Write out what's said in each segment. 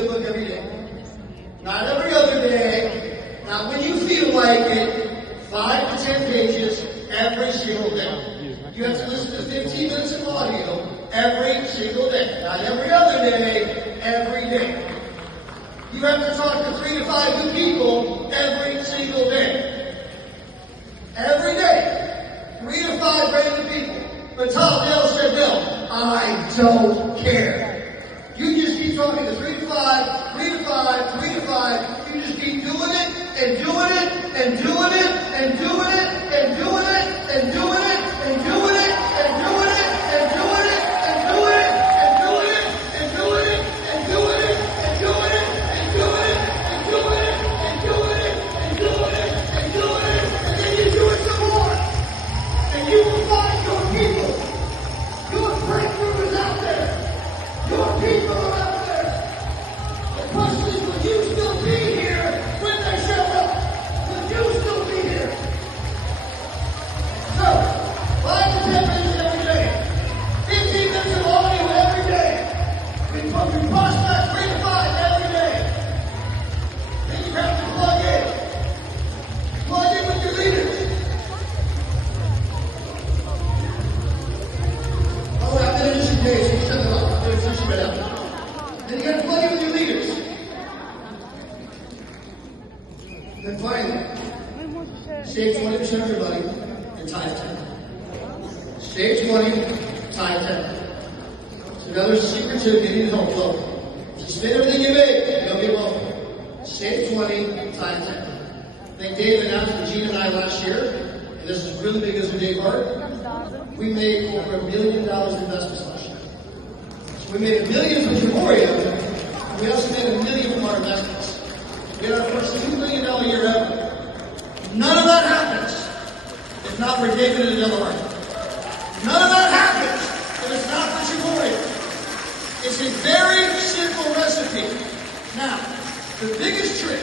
good look every day. Not every other day. Not when you feel like it. 5 to 10 pages every single day. You have to listen to 15 minutes of audio every single day. Not every other day, every day. You have to talk to 3 to 5 new people every single day. Every day. 3 to 5 brand new people. But Tom Dale said, no, I don't care. You just keep talking to 3 to 5, 3 to 5, 3 to 5. You just keep doing it and doing it and doing it and doing it and doing it and doing it and doing it and doing it and doing it and doing it and doing it and doing it and doing it and doing it and doing it and doing it and doing it and doing it and doing it, and then you do it some more. And you will find your people. Your breakthrough is out there. Your people are out there. The question is, will you still be here when they show up? Will you still be here? So, 5 to 10 minutes every day. 15 minutes of audio every day. We prospect 3 to 5 every day. Then you have to plug in. Plug in with your leaders. Oh, I'm going to introduce you, Dave, so you shut them up. I'm going to introduce you right out. Then you got to plug in with your leaders. Then finally, save 20% of your money and tithe 10. Save 20, tithe 10. So now there's a secret to getting it home flow. If you spend everything you make, you don't get wealthy. Save 20, tithe 10. I think Dave announced with Gina and I last year, and this is really big as a Dave Hart. We made over $1 million in investments last year. So we made $1 million from Euphoria, and we also made $1 million from our investments. We had our first $2 million year ever. None of that happens if not for David and Adela Hart. None of that happens if it's not for Euphoria. It's a very simple recipe. Now, the biggest trick,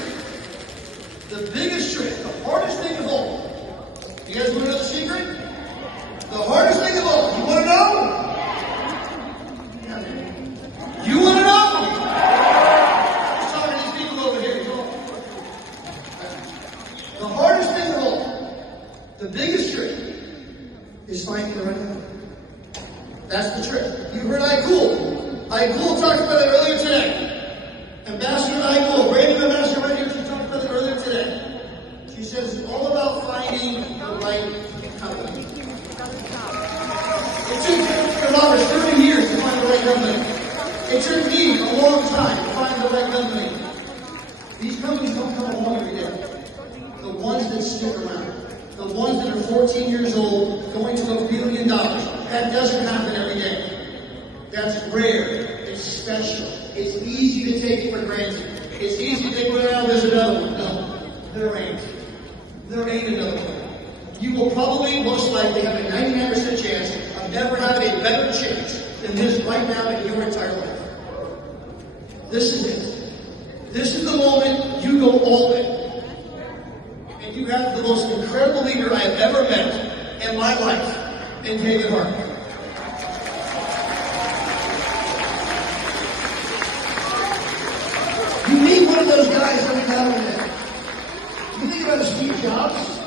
the hardest thing of all. You guys want to know the secret? The hardest thing of all. You want to know? You want to know? I'm talking to these people over here. The hardest thing of all, the biggest trick, is finding the right number. That's the trick. You heard Aigul. Aigul talked about it earlier today. Ambassador Aigul, brand new ambassador right here, she talked about it earlier today. She says it's all about finding the right company. It took Robert 30 years to find the right company. It took me a long time to find the right company. These companies don't come along every day. The ones that stick around. The ones that are 14 years old, going to $1 billion. That doesn't happen every day. That's rare. It's special. It's easy to take for granted. It's easy to think, well, there's another one. No, there ain't. There ain't another one. You will probably, most likely, have a 99% chance of never having a better chance than this right now in your entire life. This is it. This is the moment you go all in. And you have the most incredible leader I have ever met in my life, in David Hart. You meet one of those guys every now and then. You think about Steve Jobs?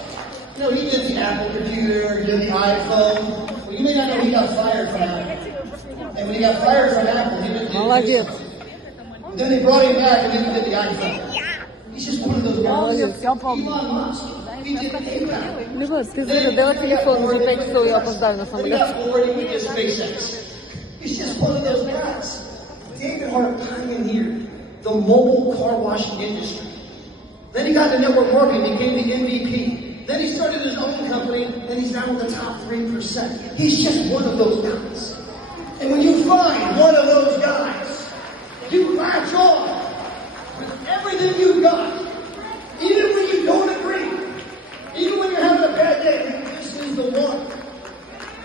You know, he did the Apple computer, he did the iPhone. Well, you may not know he got fired from Apple. And when he got fired from Apple, he didn't do Then they brought him back and he did the iPhone. He's just one of those guys. Elon Musk. He did PayPal. Ти зарядила телефон, вже 5 часов я опоздаю на самоліт. He's just one of those guys. David Hart pioneered the mobile car washing industry. Then he got into network marketing, became the MVP. Then he started his own company, and he's now in the top 3%. He's just one of those guys. And when you find one of those guys, you latch on with everything you've got, even when you don't agree, even when you're having a bad day. This is the one.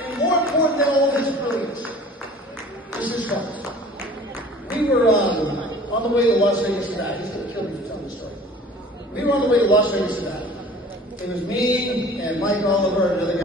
And more important than all this brilliance, this is fun. We were on the way to Las Vegas, Nevada. He's going to kill me for telling the story. We were on the way to Las Vegas, Nevada. It was me and Mike Oliver and another guy.